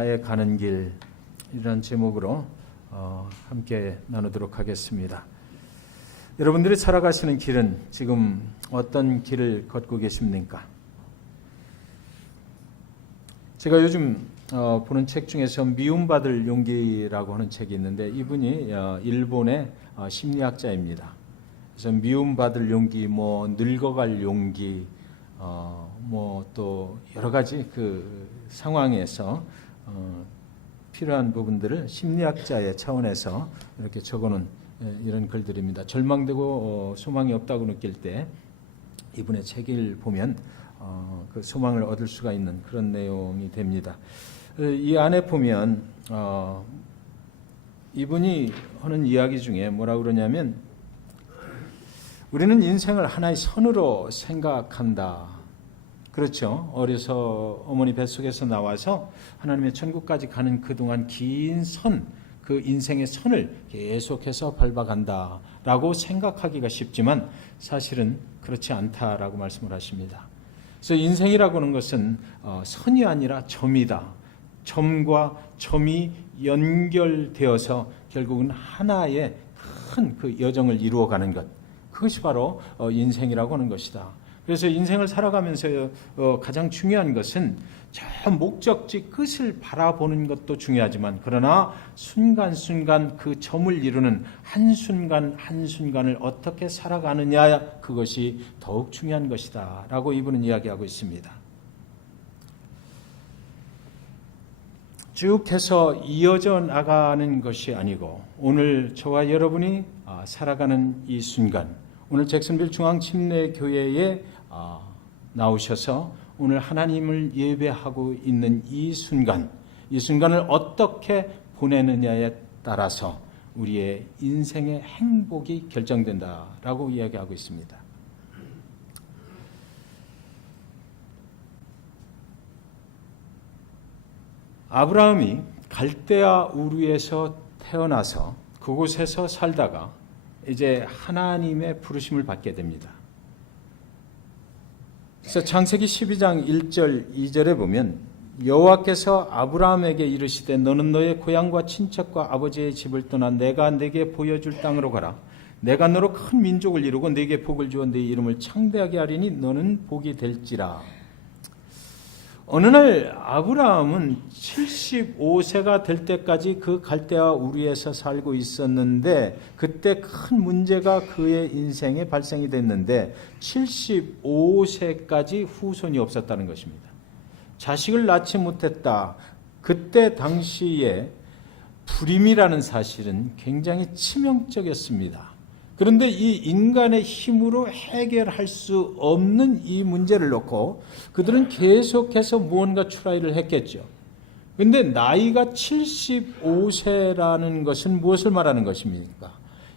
나의 가는 길, 이런 제목으로 함께 나누도록 하겠습니다. 여러분들이 살아가시는 길은 지금 어떤 길을 걷고 계십니까? 제가 요즘 보는 책 중에서 미움받을 용기라고 하는 책이 있는데, 이분이 일본의 심리학자입니다. 그래서 미움받을 용기, 늙어갈 용기, 또 여러 가지 그 상황에서 필요한 부분들을 심리학자의 차원에서 이렇게 적어놓은 이런 글들입니다. 절망되고 소망이 없다고 느낄 때 이분의 책을 보면 그 소망을 얻을 수가 있는 그런 내용이 됩니다. 이 안에 보면 이분이 하는 이야기 중에 뭐라고 그러냐면, 우리는 인생을 하나의 선으로 생각한다. 그렇죠. 어려서 어머니 뱃속에서 나와서 하나님의 천국까지 가는 그동안 긴 선, 그 인생의 선을 계속해서 밟아간다라고 생각하기가 쉽지만 사실은 그렇지 않다라고 말씀을 하십니다. 그래서 인생이라고 하는 것은 선이 아니라 점이다. 점과 점이 연결되어서 결국은 하나의 큰 그 여정을 이루어가는 것, 그것이 바로 인생이라고 하는 것이다. 그래서 인생을 살아가면서 가장 중요한 것은 저 목적지 끝을 바라보는 것도 중요하지만, 그러나 순간순간 그 점을 이루는 한순간 한순간을 어떻게 살아가느냐, 그것이 더욱 중요한 것이다 라고 이분은 이야기하고 있습니다. 쭉 해서 이어져 나가는 것이 아니고, 오늘 저와 여러분이 살아가는 이 순간, 오늘 잭슨빌 중앙침례교회에 나오셔서 오늘 하나님을 예배하고 있는 이 순간을 어떻게 보내느냐에 따라서 우리의 인생의 행복이 결정된다라고 이야기하고 있습니다. 아브라함이 갈대아 우르에서 태어나서 그곳에서 살다가 이제 하나님의 부르심을 받게 됩니다. 그래서 창세기 12장 1절 2절에 보면, 여호와께서 아브라함에게 이르시되 너는 너의 고향과 친척과 아버지의 집을 떠나 내가 네게 보여줄 땅으로 가라. 내가 너로 큰 민족을 이루고 네게 복을 주어 네 이름을 창대하게 하리니 너는 복이 될지라. 어느 날 아브라함은 75세가 될 때까지 그 갈대아 우르에서 살고 있었는데, 그때 큰 문제가 그의 인생에 발생이 됐는데 75세까지 후손이 없었다는 것입니다. 자식을 낳지 못했다. 그때 당시에 불임이라는 사실은 굉장히 치명적이었습니다. 그런데 이 인간의 힘으로 해결할 수 없는 이 문제를 놓고 그들은 계속해서 무언가 트라이를 했겠죠. 그런데 나이가 75세라는 것은 무엇을 말하는 것입니까?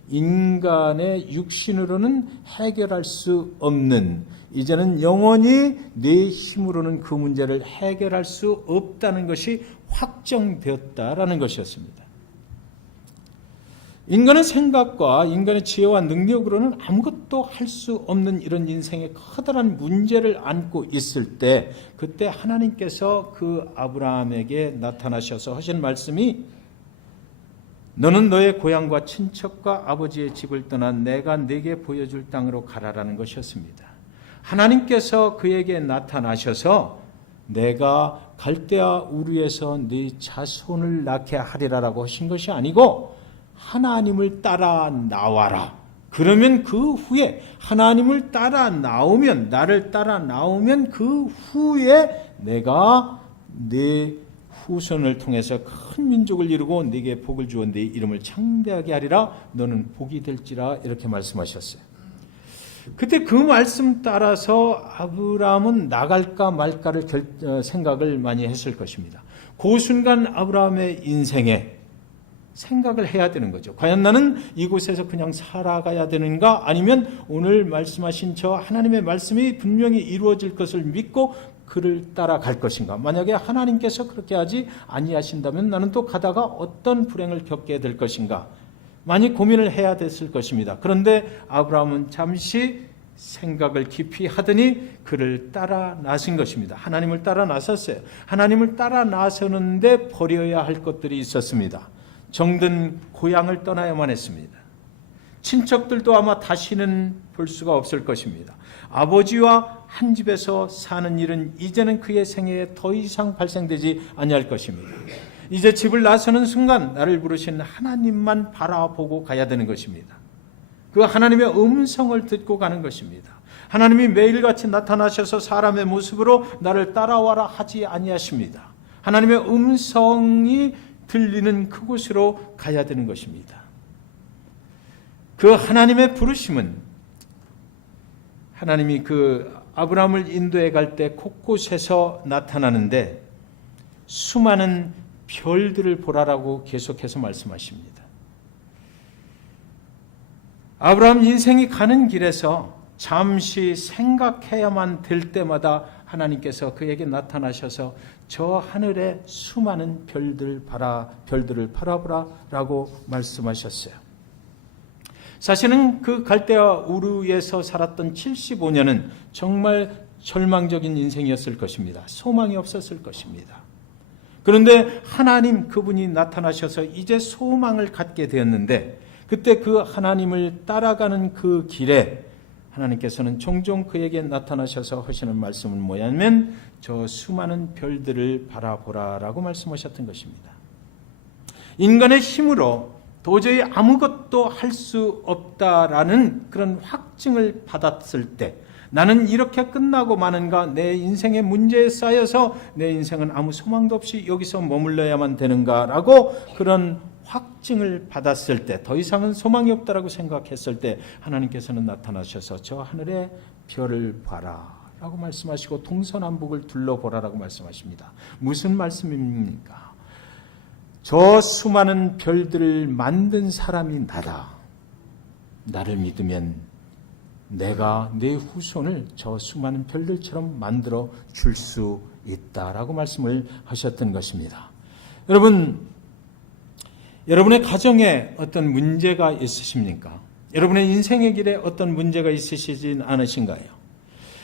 인간의 육신으로는 해결할 수 없는, 이제는 영원히 내 힘으로는 그 문제를 해결할 수 없다는 것이 확정되었다라는 것이었습니다. 인간의 생각과 인간의 지혜와 능력으로는 아무것도 할 수 없는 이런 인생의 커다란 문제를 안고 있을 때, 그때 하나님께서 그 아브라함에게 나타나셔서 하신 말씀이, 너는 너의 고향과 친척과 아버지의 집을 떠나 내가 네게 보여줄 땅으로 가라라는 것이었습니다. 하나님께서 그에게 나타나셔서 내가 갈대아 우르에서 네 자손을 낳게 하리라라고 하신 것이 아니고, 하나님을 따라 나와라. 그러면 그 후에 하나님을 따라 나오면, 나를 따라 나오면 그 후에 내가 네 후손을 통해서 큰 민족을 이루고 네게 복을 주어 네 이름을 창대하게 하리라. 너는 복이 될지라. 이렇게 말씀하셨어요. 그때 그 말씀 따라서 아브라함은 나갈까 말까를 생각을 많이 했을 것입니다. 그 순간 아브라함의 인생에 생각을 해야 되는 거죠. 과연 나는 이곳에서 그냥 살아가야 되는가? 아니면 오늘 말씀하신 저 하나님의 말씀이 분명히 이루어질 것을 믿고 그를 따라갈 것인가? 만약에 하나님께서 그렇게 하지 아니하신다면 나는 또 가다가 어떤 불행을 겪게 될 것인가? 많이 고민을 해야 됐을 것입니다. 그런데 아브라함은 잠시 생각을 깊이 하더니 그를 따라 나선 것입니다. 하나님을 따라 나섰어요. 하나님을 따라 나서는데 버려야 할 것들이 있었습니다. 정든 고향을 떠나야만 했습니다. 친척들도 아마 다시는 볼 수가 없을 것입니다. 아버지와 한 집에서 사는 일은 이제는 그의 생애에 더 이상 발생되지 아니할 것입니다. 이제 집을 나서는 순간 나를 부르신 하나님만 바라보고 가야 되는 것입니다. 그 하나님의 음성을 듣고 가는 것입니다. 하나님이 매일같이 나타나셔서 사람의 모습으로 나를 따라와라 하지 아니하십니다. 하나님의 음성이 들리는 그곳으로 가야 되는 것입니다. 그 하나님의 부르심은 하나님이 그 아브라함을 인도해 갈 때 곳곳에서 나타나는데 수많은 별들을 보라라고 계속해서 말씀하십니다. 아브라함 인생이 가는 길에서 잠시 생각해야만 될 때마다 하나님께서 그에게 나타나셔서 저 하늘의 수많은 별들을 바라보라라고 말씀하셨어요. 사실은 그 갈대아 우르에서 살았던 75년은 정말 절망적인 인생이었을 것입니다. 소망이 없었을 것입니다. 그런데 하나님 그분이 나타나셔서 이제 소망을 갖게 되었는데 그때 그 하나님을 따라가는 그 길에 하나님께서는 종종 그에게 나타나셔서 하시는 말씀은 뭐냐면 저 수많은 별들을 바라보라라고 말씀하셨던 것입니다. 인간의 힘으로 도저히 아무것도 할 수 없다라는 그런 확증을 받았을 때 나는 이렇게 끝나고 마는가, 내 인생의 문제에 쌓여서 내 인생은 아무 소망도 없이 여기서 머물러야만 되는가라고 그런 확증을 받았을 때, 더 이상은 소망이 없다라고 생각했을 때 하나님께서는 나타나셔서 저 하늘의 별을 봐라 라고 말씀하시고 동서남북을 둘러보라라고 말씀하십니다. 무슨 말씀입니까? 저 수많은 별들을 만든 사람이 나다. 나를 믿으면 내가 내 후손을 저 수많은 별들처럼 만들어 줄 수 있다라고 말씀을 하셨던 것입니다. 여러분의 가정에 어떤 문제가 있으십니까? 여러분의 인생의 길에 어떤 문제가 있으시진 않으신가요?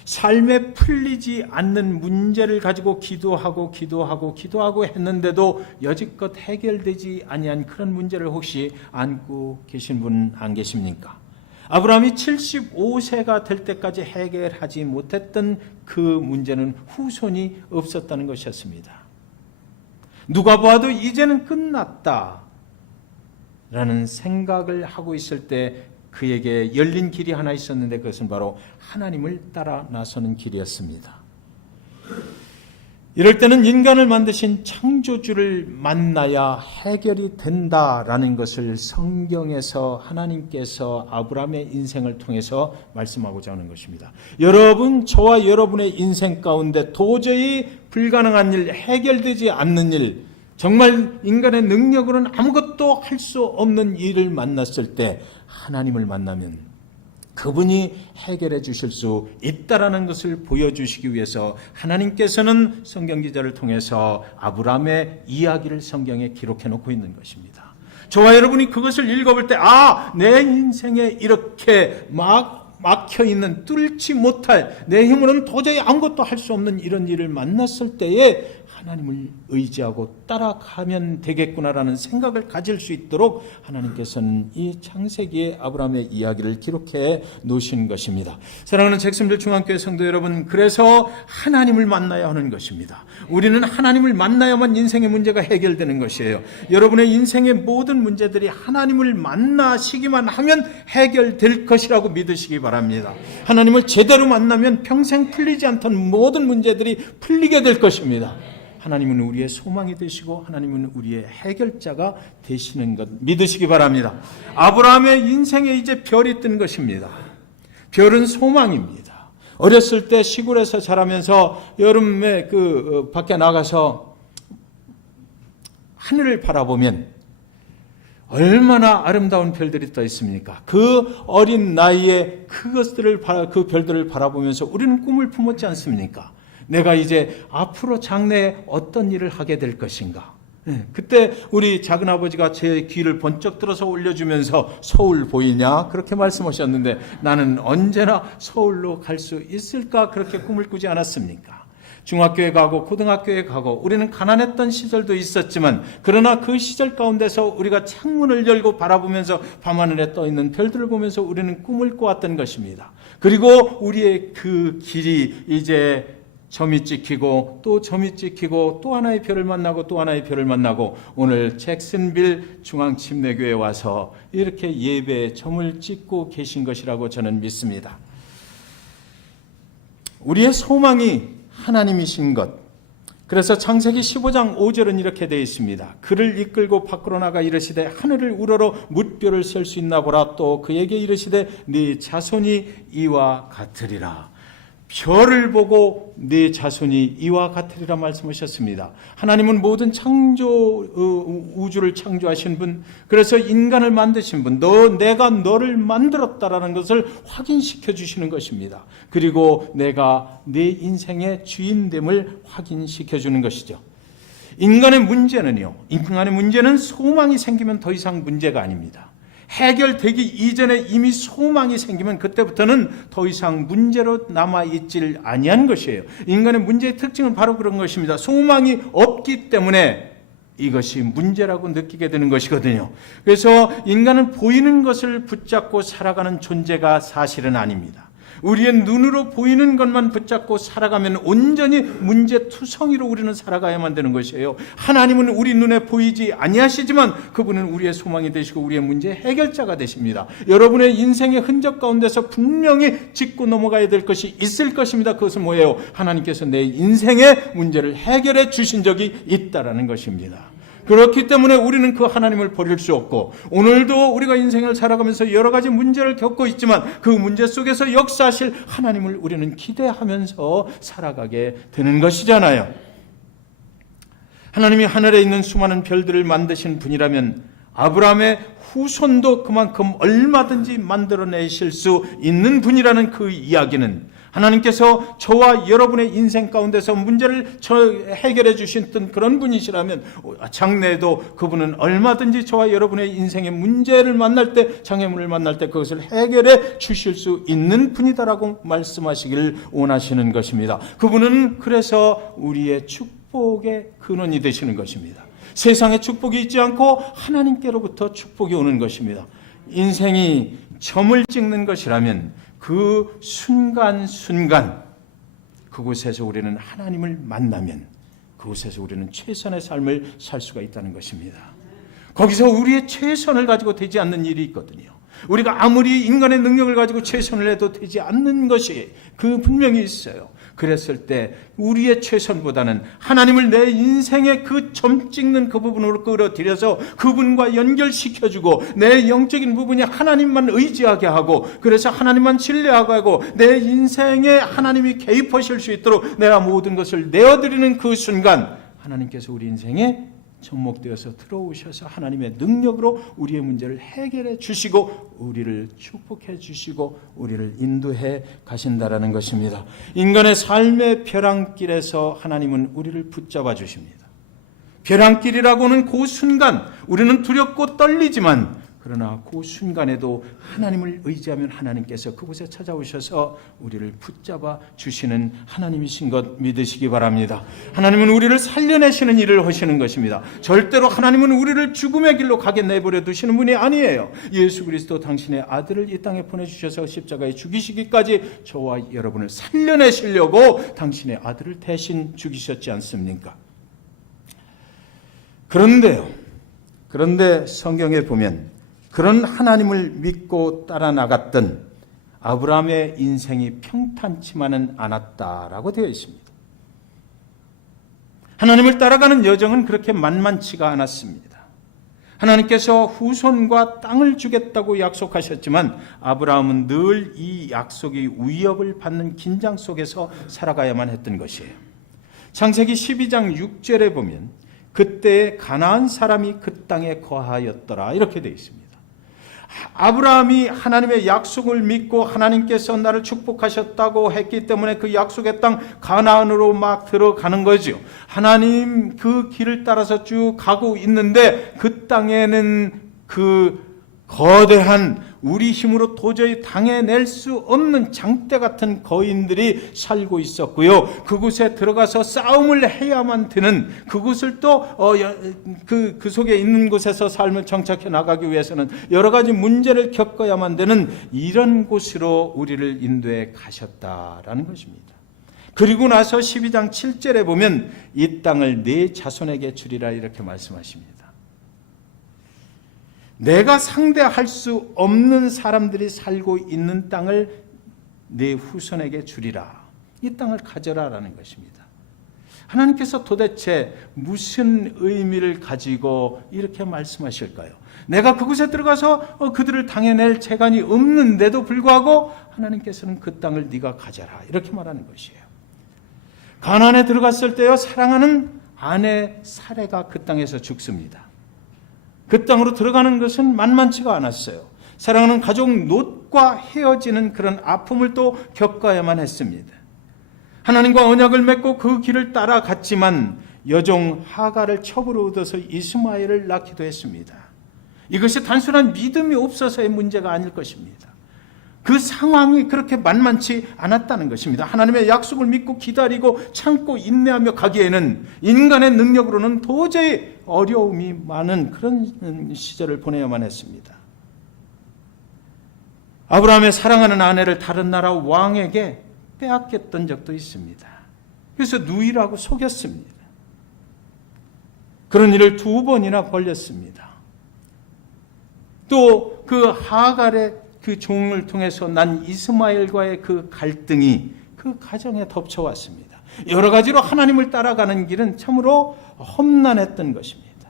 삶에 풀리지 않는 문제를 가지고 기도하고 했는데도 여지껏 해결되지 아니한 그런 문제를 혹시 안고 계신 분 안 계십니까? 아브라함이 75세가 될 때까지 해결하지 못했던 그 문제는 후손이 없었다는 것이었습니다. 누가 봐도 이제는 끝났다 라는 생각을 하고 있을 때 그에게 열린 길이 하나 있었는데 그것은 바로 하나님을 따라 나서는 길이었습니다. 이럴 때는 인간을 만드신 창조주를 만나야 해결이 된다라는 것을 성경에서 하나님께서 아브라함의 인생을 통해서 말씀하고자 하는 것입니다. 여러분, 저와 여러분의 인생 가운데 도저히 불가능한 일, 해결되지 않는 일, 정말 인간의 능력으로는 아무것도 할 수 없는 일을 만났을 때 하나님을 만나면 그분이 해결해 주실 수 있다라는 것을 보여주시기 위해서 하나님께서는 성경 기자를 통해서 아브라함의 이야기를 성경에 기록해 놓고 있는 것입니다. 저와 여러분이 그것을 읽어볼 때 내 인생에 이렇게 막혀있는 뚫지 못할 내 힘으로는 도저히 아무것도 할 수 없는 이런 일을 만났을 때에 하나님을 의지하고 따라가면 되겠구나라는 생각을 가질 수 있도록 하나님께서는 이 창세기의 아브라함의 이야기를 기록해 놓으신 것입니다. 사랑하는 잭슨빌 중앙교회 성도 여러분, 그래서 하나님을 만나야 하는 것입니다. 우리는 하나님을 만나야만 인생의 문제가 해결되는 것이에요. 여러분의 인생의 모든 문제들이 하나님을 만나시기만 하면 해결될 것이라고 믿으시기 바랍니다. 하나님을 제대로 만나면 평생 풀리지 않던 모든 문제들이 풀리게 될 것입니다. 하나님은 우리의 소망이 되시고 하나님은 우리의 해결자가 되시는 것 믿으시기 바랍니다. 아브라함의 인생에 이제 별이 뜬 것입니다. 별은 소망입니다. 어렸을 때 시골에서 자라면서 여름에 밖에 나가서 하늘을 바라보면 얼마나 아름다운 별들이 떠 있습니까? 그 어린 나이에 그 별들을 바라보면서 우리는 꿈을 품었지 않습니까? 내가 이제 앞으로 장래에 어떤 일을 하게 될 것인가? 그때 우리 작은아버지가 제 귀를 번쩍 들어서 올려주면서 서울 보이냐? 그렇게 말씀하셨는데 나는 언제나 서울로 갈 수 있을까? 그렇게 꿈을 꾸지 않았습니까? 중학교에 가고 고등학교에 가고 우리는 가난했던 시절도 있었지만 그러나 그 시절 가운데서 우리가 창문을 열고 바라보면서 밤하늘에 떠있는 별들을 보면서 우리는 꿈을 꾸었던 것입니다. 그리고 우리의 그 길이 이제 점이 찍히고 또 점이 찍히고 또 하나의 별을 만나고 또 하나의 별을 만나고 오늘 잭슨빌 중앙침례교회에 와서 이렇게 예배에 점을 찍고 계신 것이라고 저는 믿습니다. 우리의 소망이 하나님이신 것. 그래서 창세기 15장 5절은 이렇게 되어 있습니다. 그를 이끌고 밖으로 나가 이르시되 하늘을 우러러 뭇별을 셀 수 있나 보라. 또 그에게 이르시되 네 자손이 이와 같으리라. 별을 보고 네 자손이 이와 같으리라 말씀하셨습니다. 하나님은 모든 우주를 창조하신 분, 그래서 인간을 만드신 분, 내가 너를 만들었다라는 것을 확인시켜 주시는 것입니다. 그리고 내가 내 인생의 주인됨을 확인시켜 주는 것이죠. 인간의 문제는 소망이 생기면 더 이상 문제가 아닙니다. 해결되기 이전에 이미 소망이 생기면 그때부터는 더 이상 문제로 남아있질 아니한 것이에요. 인간의 문제의 특징은 바로 그런 것입니다. 소망이 없기 때문에 이것이 문제라고 느끼게 되는 것이거든요. 그래서 인간은 보이는 것을 붙잡고 살아가는 존재가 사실은 아닙니다. 우리의 눈으로 보이는 것만 붙잡고 살아가면 온전히 문제투성이로 우리는 살아가야만 되는 것이에요. 하나님은 우리 눈에 보이지 아니하시지만 그분은 우리의 소망이 되시고 우리의 문제 해결자가 되십니다. 여러분의 인생의 흔적 가운데서 분명히 짚고 넘어가야 될 것이 있을 것입니다. 그것은 뭐예요? 하나님께서 내 인생의 문제를 해결해 주신 적이 있다라는 것입니다. 그렇기 때문에 우리는 그 하나님을 버릴 수 없고 오늘도 우리가 인생을 살아가면서 여러 가지 문제를 겪고 있지만 그 문제 속에서 역사하실 하나님을 우리는 기대하면서 살아가게 되는 것이잖아요. 하나님이 하늘에 있는 수많은 별들을 만드신 분이라면 아브라함의 후손도 그만큼 얼마든지 만들어내실 수 있는 분이라는 그 이야기는 하나님께서 저와 여러분의 인생 가운데서 문제를 해결해 주셨던 그런 분이시라면 장래에도 그분은 얼마든지 저와 여러분의 인생의 문제를 만날 때, 장애물을 만날 때 그것을 해결해 주실 수 있는 분이다라고 말씀하시길 원하시는 것입니다. 그분은 그래서 우리의 축복의 근원이 되시는 것입니다. 세상에 축복이 있지 않고 하나님께로부터 축복이 오는 것입니다. 인생이 점을 찍는 것이라면 그 순간순간 그곳에서 우리는 하나님을 만나면 그곳에서 우리는 최선의 삶을 살 수가 있다는 것입니다. 거기서 우리의 최선을 가지고 되지 않는 일이 있거든요. 우리가 아무리 인간의 능력을 가지고 최선을 해도 되지 않는 것이 그 분명히 있어요. 그랬을 때 우리의 최선보다는 하나님을 내 인생의 그 점 찍는 그 부분으로 끌어들여서 그분과 연결시켜주고 내 영적인 부분이 하나님만 의지하게 하고 그래서 하나님만 신뢰하게 하고 내 인생에 하나님이 개입하실 수 있도록 내가 모든 것을 내어드리는 그 순간 하나님께서 우리 인생에 접목되어서 들어오셔서 하나님의 능력으로 우리의 문제를 해결해 주시고 우리를 축복해 주시고 우리를 인도해 가신다라는 것입니다. 인간의 삶의 벼랑길에서 하나님은 우리를 붙잡아 주십니다. 벼랑길이라고는 그 순간 우리는 두렵고 떨리지만 그러나 그 순간에도 하나님을 의지하면 하나님께서 그곳에 찾아오셔서 우리를 붙잡아 주시는 하나님이신 것 믿으시기 바랍니다. 하나님은 우리를 살려내시는 일을 하시는 것입니다. 절대로 하나님은 우리를 죽음의 길로 가게 내버려 두시는 분이 아니에요. 예수 그리스도 당신의 아들을 이 땅에 보내주셔서 십자가에 죽이시기까지 저와 여러분을 살려내시려고 당신의 아들을 대신 죽이셨지 않습니까? 그런데 성경에 보면 그런 하나님을 믿고 따라 나갔던 아브라함의 인생이 평탄치만은 않았다라고 되어 있습니다. 하나님을 따라가는 여정은 그렇게 만만치가 않았습니다. 하나님께서 후손과 땅을 주겠다고 약속하셨지만 아브라함은 늘 이 약속이 위협을 받는 긴장 속에서 살아가야만 했던 것이에요. 창세기 12장 6절에 보면 그때 가나안 사람이 그 땅에 거하였더라 이렇게 되어 있습니다. 아브라함이 하나님의 약속을 믿고 하나님께서 나를 축복하셨다고 했기 때문에 그 약속의 땅 가나안으로 막 들어가는 거죠. 하나님 그 길을 따라서 쭉 가고 있는데 그 땅에는 그 거대한 우리 힘으로 도저히 당해낼 수 없는 장대 같은 거인들이 살고 있었고요. 그곳에 들어가서 싸움을 해야만 되는, 그곳을 또 그 속에 있는 곳에서 삶을 정착해 나가기 위해서는 여러 가지 문제를 겪어야만 되는 이런 곳으로 우리를 인도해 가셨다라는 것입니다. 그리고 나서 12장 7절에 보면 이 땅을 네 자손에게 주리라 이렇게 말씀하십니다. 내가 상대할 수 없는 사람들이 살고 있는 땅을 내 후손에게 주리라. 이 땅을 가져라라는 것입니다. 하나님께서 도대체 무슨 의미를 가지고 이렇게 말씀하실까요? 내가 그곳에 들어가서 그들을 당해낼 재간이 없는데도 불구하고 하나님께서는 그 땅을 네가 가져라 이렇게 말하는 것이에요. 가나안에 들어갔을 때요, 사랑하는 아내 사레가 그 땅에서 죽습니다. 그 땅으로 들어가는 것은 만만치가 않았어요. 사랑하는 가족 롯과 헤어지는 그런 아픔을 또 겪어야만 했습니다. 하나님과 언약을 맺고 그 길을 따라갔지만 여종 하갈을 첩으로 얻어서 이스마엘을 낳기도 했습니다. 이것이 단순한 믿음이 없어서의 문제가 아닐 것입니다. 그 상황이 그렇게 만만치 않았다는 것입니다. 하나님의 약속을 믿고 기다리고 참고 인내하며 가기에는 인간의 능력으로는 도저히 어려움이 많은 그런 시절을 보내야만 했습니다. 아브라함의 사랑하는 아내를 다른 나라 왕에게 빼앗겼던 적도 있습니다. 그래서 누이라고 속였습니다. 그런 일을 2번이나 벌였습니다. 또 그 하갈의 그 종을 통해서 난 이스마엘과의 그 갈등이 그 가정에 덮쳐왔습니다. 여러 가지로 하나님을 따라가는 길은 참으로 험난했던 것입니다.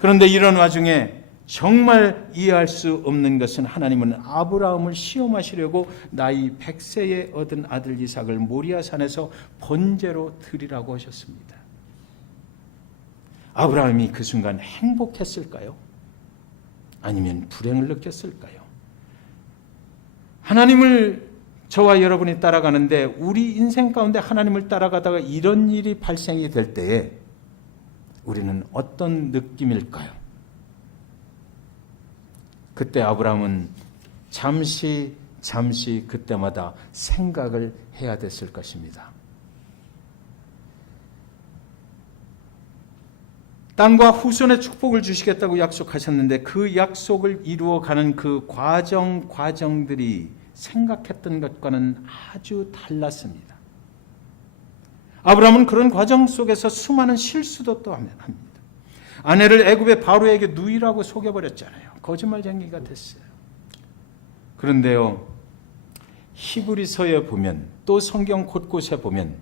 그런데 이런 와중에 정말 이해할 수 없는 것은 하나님은 아브라함을 시험하시려고 나이 100세에 얻은 아들 이삭을 모리아산에서 번제로 드리라고 하셨습니다. 아브라함이 그 순간 행복했을까요? 아니면 불행을 느꼈을까요? 하나님을 저와 여러분이 따라가는데 우리 인생 가운데 하나님을 따라가다가 이런 일이 발생이 될 때에 우리는 어떤 느낌일까요? 그때 아브라함은 잠시 그때마다 생각을 해야 됐을 것입니다. 땅과 후손의 축복을 주시겠다고 약속하셨는데 그 약속을 이루어가는 그 과정들이 생각했던 것과는 아주 달랐습니다. 아브라함은 그런 과정 속에서 수많은 실수도 또 합니다. 아내를 애굽의 바로에게 누이라고 속여버렸잖아요. 거짓말쟁이가 됐어요. 그런데요, 히브리서에 보면 또 성경 곳곳에 보면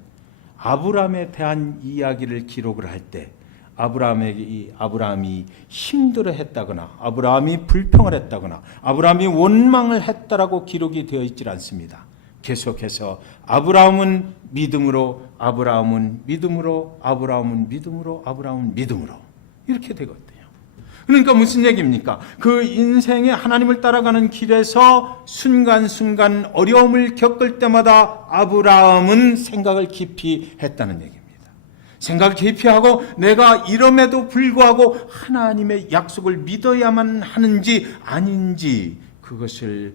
아브라함에 대한 이야기를 기록을 할 때 아브라함이 힘들어했다거나 아브라함이 불평을 했다거나 아브라함이 원망을 했다라고 기록이 되어 있질 않습니다. 계속해서 아브라함은 믿음으로 이렇게 되거든요. 그러니까 무슨 얘기입니까? 그 인생의 하나님을 따라가는 길에서 순간순간 어려움을 겪을 때마다 아브라함은 생각을 깊이 했다는 얘기입니다. 생각을 깊이 하고 내가 이럼에도 불구하고 하나님의 약속을 믿어야만 하는지 아닌지 그것을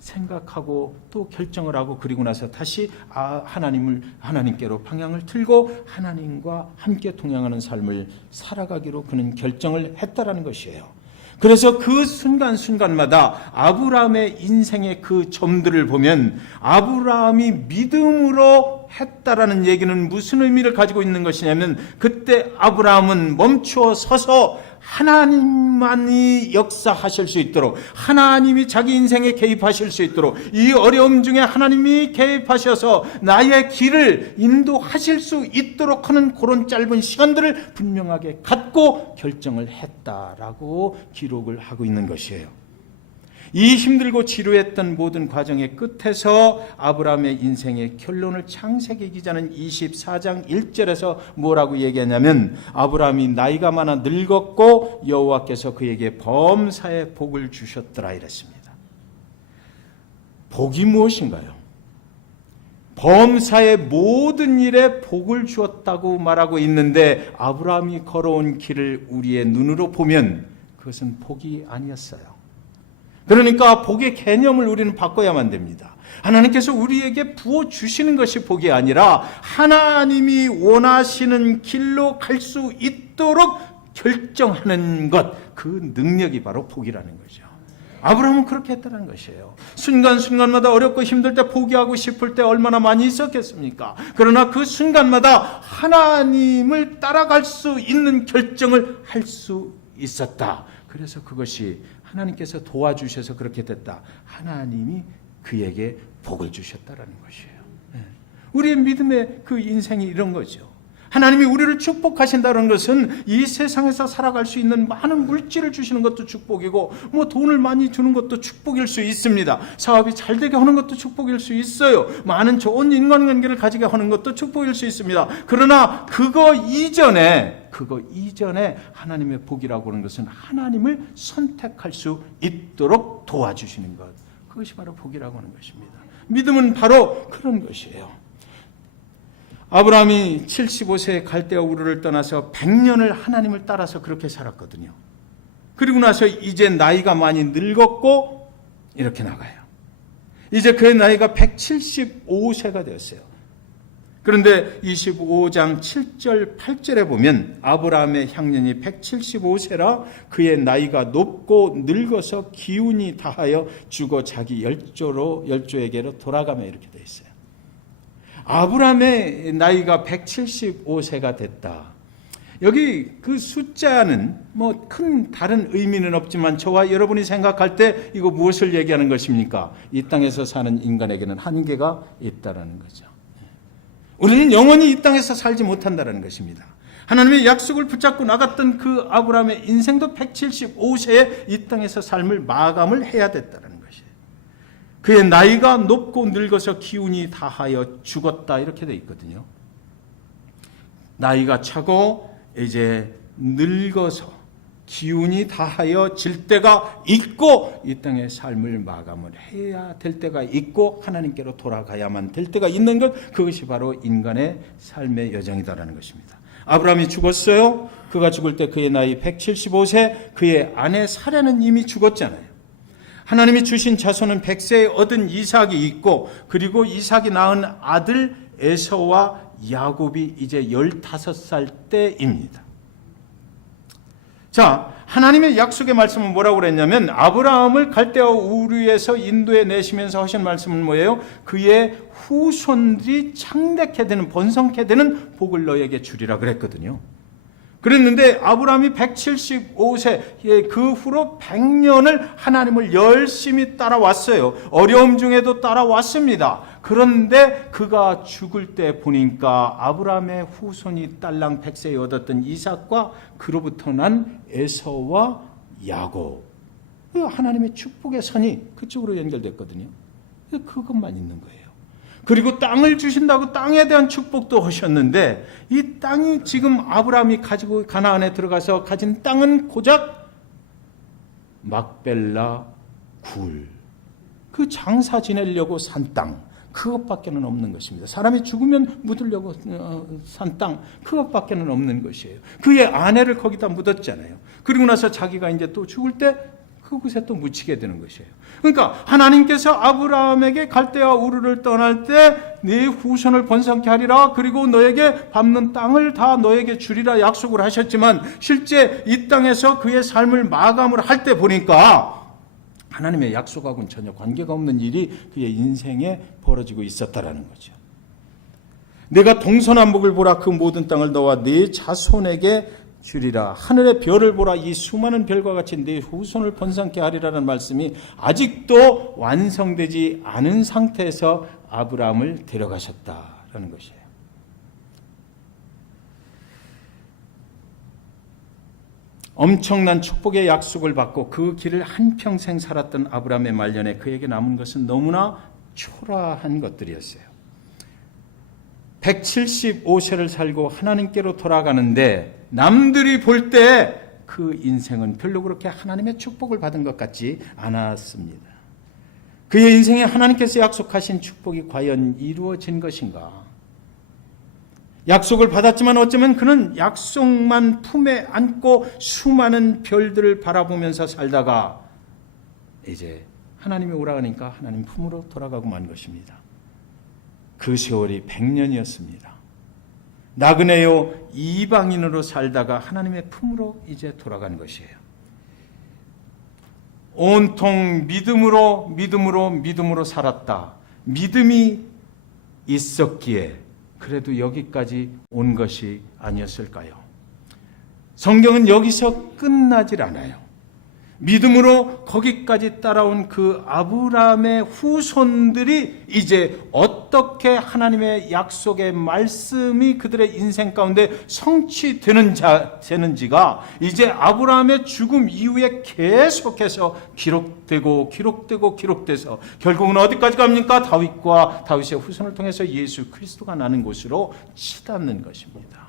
생각하고 또 결정을 하고 그리고 나서 다시 하나님께로 방향을 틀고 하나님과 함께 동행하는 삶을 살아가기로 그는 결정을 했다라는 것이에요. 그래서 그 순간순간마다 아브라함의 인생의 그 점들을 보면 아브라함이 믿음으로 했다라는 얘기는 무슨 의미를 가지고 있는 것이냐면 그때 아브라함은 멈추어 서서 하나님만이 역사하실 수 있도록 하나님이 자기 인생에 개입하실 수 있도록 이 어려움 중에 하나님이 개입하셔서 나의 길을 인도하실 수 있도록 하는 그런 짧은 시간들을 분명하게 갖고 결정을 했다라고 기록을 하고 있는 것이에요. 이 힘들고 지루했던 모든 과정의 끝에서 아브라함의 인생의 결론을 창세기 기자는 24장 1절에서 뭐라고 얘기하냐면 아브라함이 나이가 많아 늙었고 여호와께서 그에게 범사의 복을 주셨더라 이랬습니다. 복이 무엇인가요? 범사의 모든 일에 복을 주었다고 말하고 있는데 아브라함이 걸어온 길을 우리의 눈으로 보면 그것은 복이 아니었어요. 그러니까 복의 개념을 우리는 바꿔야만 됩니다. 하나님께서 우리에게 부어주시는 것이 복이 아니라 하나님이 원하시는 길로 갈 수 있도록 결정하는 것, 그 능력이 바로 복이라는 거죠. 아브라함은 그렇게 했다는 것이에요. 순간순간마다 어렵고 힘들 때 포기하고 싶을 때 얼마나 많이 있었겠습니까? 그러나 그 순간마다 하나님을 따라갈 수 있는 결정을 할 수 있었다. 그래서 그것이 하나님께서 도와주셔서 그렇게 됐다. 하나님이 그에게 복을 주셨다라는 것이에요. 우리의 믿음의 그 인생이 이런 거죠. 하나님이 우리를 축복하신다는 것은 이 세상에서 살아갈 수 있는 많은 물질을 주시는 것도 축복이고 뭐 돈을 많이 주는 것도 축복일 수 있습니다. 사업이 잘 되게 하는 것도 축복일 수 있어요. 많은 좋은 인간관계를 가지게 하는 것도 축복일 수 있습니다. 그러나 그거 이전에 하나님의 복이라고 하는 것은 하나님을 선택할 수 있도록 도와주시는 것. 그것이 바로 복이라고 하는 것입니다. 믿음은 바로 그런 것이에요. 아브라함이 75세에 갈대아 우르를 떠나서 100년을 하나님을 따라서 그렇게 살았거든요. 그리고 나서 이제 나이가 많이 늙었고 이렇게 나가요. 이제 그의 나이가 175세가 되었어요. 그런데 25장 7절 8절에 보면 아브라함의 향년이 175세라 그의 나이가 높고 늙어서 기운이 다하여 죽어 자기 열조에게로 돌아가며 이렇게 되어 있어요. 아브라함의 나이가 175세가 됐다. 여기 그 숫자는 뭐 큰 다른 의미는 없지만 저와 여러분이 생각할 때 이거 무엇을 얘기하는 것입니까? 이 땅에서 사는 인간에게는 한계가 있다라는 거죠. 우리는 영원히 이 땅에서 살지 못한다는 것입니다. 하나님의 약속을 붙잡고 나갔던 그 아브라함의 인생도 175세에 이 땅에서 삶을 마감을 해야 됐다는 것이에요. 그의 나이가 높고 늙어서 기운이 다하여 죽었다 이렇게 돼 있거든요. 나이가 차고 이제 늙어서 기운이 다하여 질 때가 있고 이 땅의 삶을 마감을 해야 될 때가 있고 하나님께로 돌아가야만 될 때가 있는 것, 그것이 바로 인간의 삶의 여정이다라는 것입니다. 아브라함이 죽었어요. 그가 죽을 때 그의 나이 175세, 그의 아내 사라는 이미 죽었잖아요. 하나님이 주신 자손은 100세에 얻은 이삭이 있고 그리고 이삭이 낳은 아들 에서와 야곱이 이제 15살 때입니다. 자, 하나님의 약속의 말씀은 뭐라고 그랬냐면 아브라함을 갈대아 우르에서 인도해 내시면서 하신 말씀은 뭐예요? 그의 후손들이 창대케 되는, 번성케 되는 복을 너에게 주리라 그랬거든요. 그랬는데 아브라함이 175세, 그 후로 100년을 하나님을 열심히 따라왔어요. 어려움 중에도 따라왔습니다. 그런데 그가 죽을 때 보니까 아브라함의 후손이 딸랑 100세에 얻었던 이삭과 그로부터 난 에서와 야곱, 하나님의 축복의 선이 그쪽으로 연결됐거든요. 그것만 있는 거예요. 그리고 땅을 주신다고 땅에 대한 축복도 하셨는데 이 땅이 지금 아브라함이 가지고 가나안에 들어가서 가진 땅은 고작 막벨라 굴, 그 장사 지내려고 산 땅, 그것밖에는 없는 것입니다. 사람이 죽으면 묻으려고 산 땅, 그것밖에는 없는 것이에요. 그의 아내를 거기다 묻었잖아요. 그리고 나서 자기가 이제 또 죽을 때 그곳에 또 묻히게 되는 것이에요. 그러니까 하나님께서 아브라함에게 갈대아 우르를 떠날 때 네 후손을 번성케 하리라, 그리고 너에게 밟는 땅을 다 너에게 주리라 약속을 하셨지만 실제 이 땅에서 그의 삶을 마감을 할 때 보니까 하나님의 약속하고는 전혀 관계가 없는 일이 그의 인생에 벌어지고 있었다라는 거죠. 내가 동서남북을 보라, 그 모든 땅을 너와 네 자손에게 주리라. 하늘의 별을 보라, 이 수많은 별과 같이 네 후손을 번성케 하리라는 말씀이 아직도 완성되지 않은 상태에서 아브라함을 데려가셨다라는 것이에요. 엄청난 축복의 약속을 받고 그 길을 한평생 살았던 아브라함의 말년에 그에게 남은 것은 너무나 초라한 것들이었어요. 175세를 살고 하나님께로 돌아가는데 남들이 볼 때 그 인생은 별로 그렇게 하나님의 축복을 받은 것 같지 않았습니다. 그의 인생에 하나님께서 약속하신 축복이 과연 이루어진 것인가? 약속을 받았지만 어쩌면 그는 약속만 품에 안고 수많은 별들을 바라보면서 살다가 이제 하나님이 오라 하니까 하나님 품으로 돌아가고 만 것입니다. 그 세월이 100년이었습니다. 나그네요 이방인으로 살다가 하나님의 품으로 이제 돌아간 것이에요. 온통 믿음으로 살았다. 믿음이 있었기에 그래도 여기까지 온 것이 아니었을까요? 성경은 여기서 끝나질 않아요. 믿음으로 거기까지 따라온 그 아브라함의 후손들이 이제 어떻게 하나님의 약속의 말씀이 그들의 인생 가운데 성취되는지가 이제 아브라함의 죽음 이후에 계속해서 기록돼서 결국은 어디까지 갑니까? 다윗의 후손을 통해서 예수 그리스도가 나는 곳으로 치닫는 것입니다.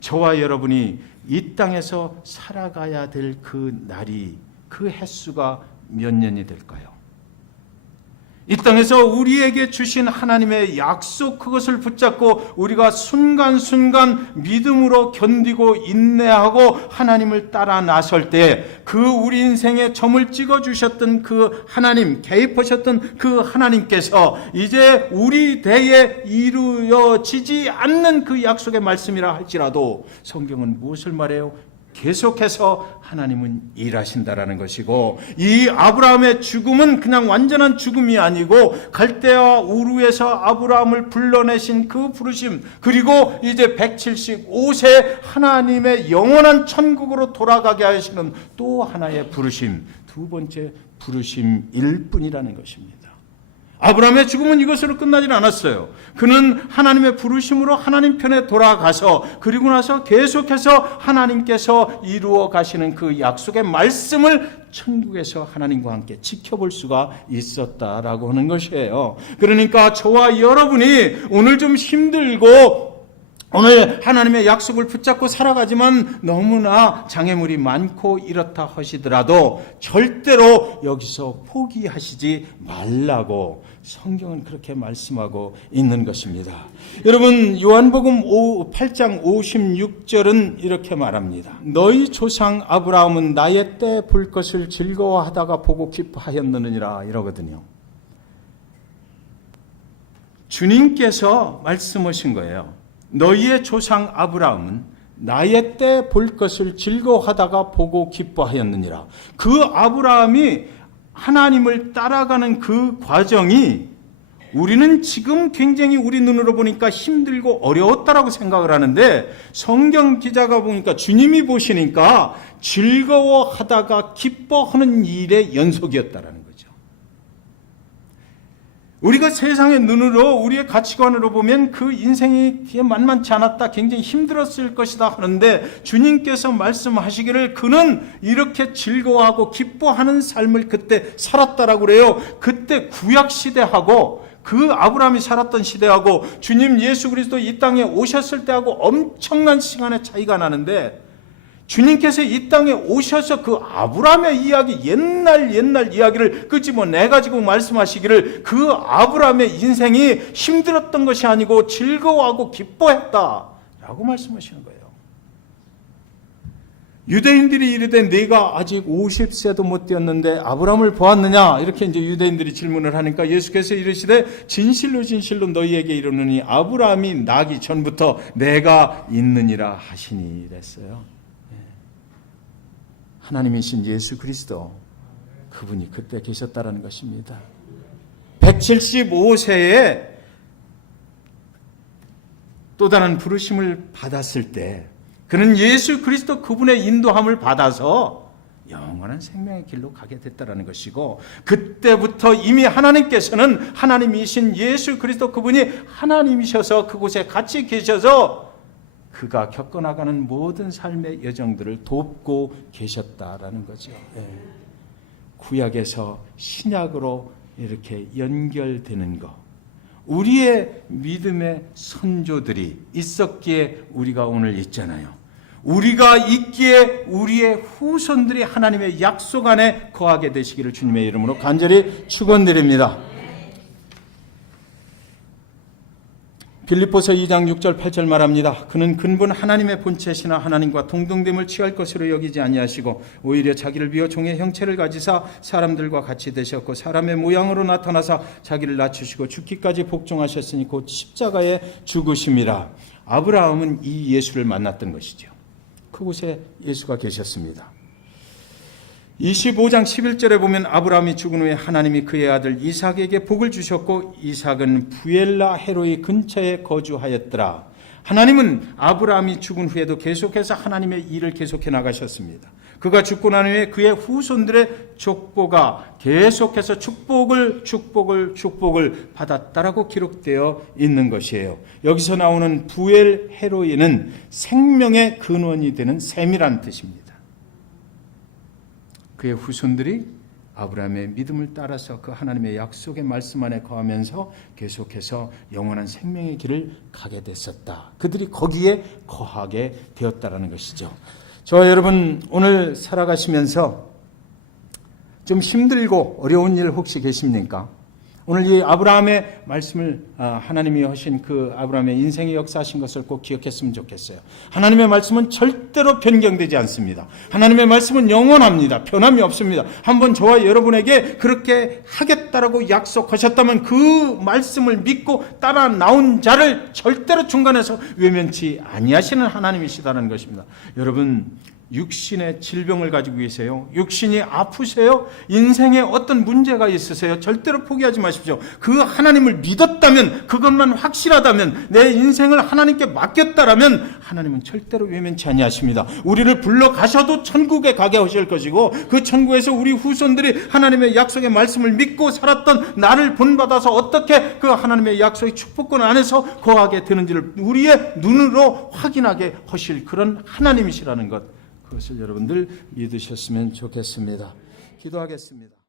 저와 여러분이 이 땅에서 살아가야 될 그 날이, 그 횟수가 몇 년이 될까요? 이 땅에서 우리에게 주신 하나님의 약속, 그것을 붙잡고 우리가 순간순간 믿음으로 견디고 인내하고 하나님을 따라 나설 때 그 우리 인생에 점을 찍어주셨던 그 하나님, 개입하셨던 그 하나님께서 이제 우리 대에 이루어지지 않는 그 약속의 말씀이라 할지라도 성경은 무엇을 말해요? 계속해서 하나님은 일하신다라는 것이고, 이 아브라함의 죽음은 그냥 완전한 죽음이 아니고 갈대아 우르에서 아브라함을 불러내신 그 부르심, 그리고 이제 175세 하나님의 영원한 천국으로 돌아가게 하시는 또 하나의 부르심, 두 번째 부르심일 뿐이라는 것입니다. 아브라함의 죽음은 이것으로 끝나질 않았어요. 그는 하나님의 부르심으로 하나님 편에 돌아가서 그리고 나서 계속해서 하나님께서 이루어 가시는 그 약속의 말씀을 천국에서 하나님과 함께 지켜볼 수가 있었다라고 하는 것이에요. 그러니까 저와 여러분이 오늘 좀 힘들고 오늘 하나님의 약속을 붙잡고 살아가지만 너무나 장애물이 많고 이렇다 하시더라도 절대로 여기서 포기하시지 말라고 성경은 그렇게 말씀하고 있는 것입니다. 여러분, 요한복음 8장 56절은 이렇게 말합니다. 너희 조상 아브라함은 나의 때 볼 것을 즐거워하다가 보고 기뻐하였느니라 이러거든요. 주님께서 말씀하신 거예요. 너희의 조상 아브라함은 나의 때 볼 것을 즐거워하다가 보고 기뻐하였느니라. 그 아브라함이 하나님을 따라가는 그 과정이 우리는 지금 굉장히 우리 눈으로 보니까 힘들고 어려웠다라고 생각을 하는데 성경 기자가 보니까 주님이 보시니까 즐거워하다가 기뻐하는 일의 연속이었다라는 거죠. 우리가 세상의 눈으로 우리의 가치관으로 보면 그 인생이 만만치 않았다, 굉장히 힘들었을 것이다 하는데 주님께서 말씀하시기를 그는 이렇게 즐거워하고 기뻐하는 삶을 그때 살았다라고 그래요. 그때 구약 시대하고 그 아브라함이 살았던 시대하고 주님 예수 그리스도 이 땅에 오셨을 때하고 엄청난 시간의 차이가 나는데 주님께서 이 땅에 오셔서 그 아브라함의 이야기, 옛날 이야기를 끄집어내가지고 말씀하시기를 그 아브라함의 인생이 힘들었던 것이 아니고 즐거워하고 기뻐했다라고 말씀하시는 거예요. 유대인들이 이르되 네가 아직 50세도 못 되었는데 아브라함을 보았느냐? 이렇게 이제 유대인들이 질문을 하니까 예수께서 이르시되 진실로 너희에게 이르노니 아브라함이 나기 전부터 내가 있느니라 하시니 이랬어요. 하나님이신 예수 그리스도, 그분이 그때 계셨다라는 것입니다. 175세에 또 다른 부르심을 받았을 때 그는 예수 그리스도 그분의 인도함을 받아서 영원한 생명의 길로 가게 됐다라는 것이고, 그때부터 이미 하나님께서는 하나님이신 예수 그리스도 그분이 하나님이셔서 그곳에 같이 계셔서 그가 겪어나가는 모든 삶의 여정들을 돕고 계셨다라는 거죠. 예. 구약에서 신약으로 이렇게 연결되는 것, 우리의 믿음의 선조들이 있었기에 우리가 오늘 있잖아요. 우리가 있기에 우리의 후손들이 하나님의 약속 안에 거하게 되시기를 주님의 이름으로 간절히 축원드립니다. 빌립보서 2장 6절 8절 말합니다. 그는 근본 하나님의 본체시나 하나님과 동등됨을 취할 것으로 여기지 아니하시고 오히려 자기를 비어 종의 형체를 가지사 사람들과 같이 되셨고 사람의 모양으로 나타나사 자기를 낮추시고 죽기까지 복종하셨으니 곧 십자가에 죽으심이라. 아브라함은 이 예수를 만났던 것이죠. 그곳에 예수가 계셨습니다. 25장 11절에 보면 아브라함이 죽은 후에 하나님이 그의 아들 이삭에게 복을 주셨고 이삭은 부엘라 헤로이 근처에 거주하였더라. 하나님은 아브라함이 죽은 후에도 계속해서 하나님의 일을 계속해 나가셨습니다. 그가 죽고 난 후에 그의 후손들의 족보가 계속해서 축복을 받았다라고 기록되어 있는 것이에요. 여기서 나오는 부엘 헤로이는 생명의 근원이 되는 샘이라는 뜻입니다. 그의 후손들이 아브라함의 믿음을 따라서 그 하나님의 약속의 말씀 안에 거하면서 계속해서 영원한 생명의 길을 가게 됐었다. 그들이 거기에 거하게 되었다라는 것이죠. 저와 여러분 오늘 살아가시면서 좀 힘들고 어려운 일 혹시 계십니까? 오늘 이 아브라함의 말씀을 하나님이 하신 그 아브라함의 인생의 역사하신 것을 꼭 기억했으면 좋겠어요. 하나님의 말씀은 절대로 변경되지 않습니다. 하나님의 말씀은 영원합니다. 변함이 없습니다. 한번 저와 여러분에게 그렇게 하겠다라고 약속하셨다면 그 말씀을 믿고 따라 나온 자를 절대로 중간에서 외면치 아니하시는 하나님이시다는 것입니다. 여러분 육신의 질병을 가지고 계세요? 육신이 아프세요? 인생에 어떤 문제가 있으세요? 절대로 포기하지 마십시오. 그 하나님을 믿었다면, 그것만 확실하다면, 내 인생을 하나님께 맡겼다라면 하나님은 절대로 외면치 아니하십니다. 우리를 불러가셔도 천국에 가게 하실 것이고 그 천국에서 우리 후손들이 하나님의 약속의 말씀을 믿고 살았던 나를 본받아서 어떻게 그 하나님의 약속의 축복권 안에서 거하게 되는지를 우리의 눈으로 확인하게 하실 그런 하나님이시라는 것, 그것을 여러분들 믿으셨으면 좋겠습니다. 기도하겠습니다.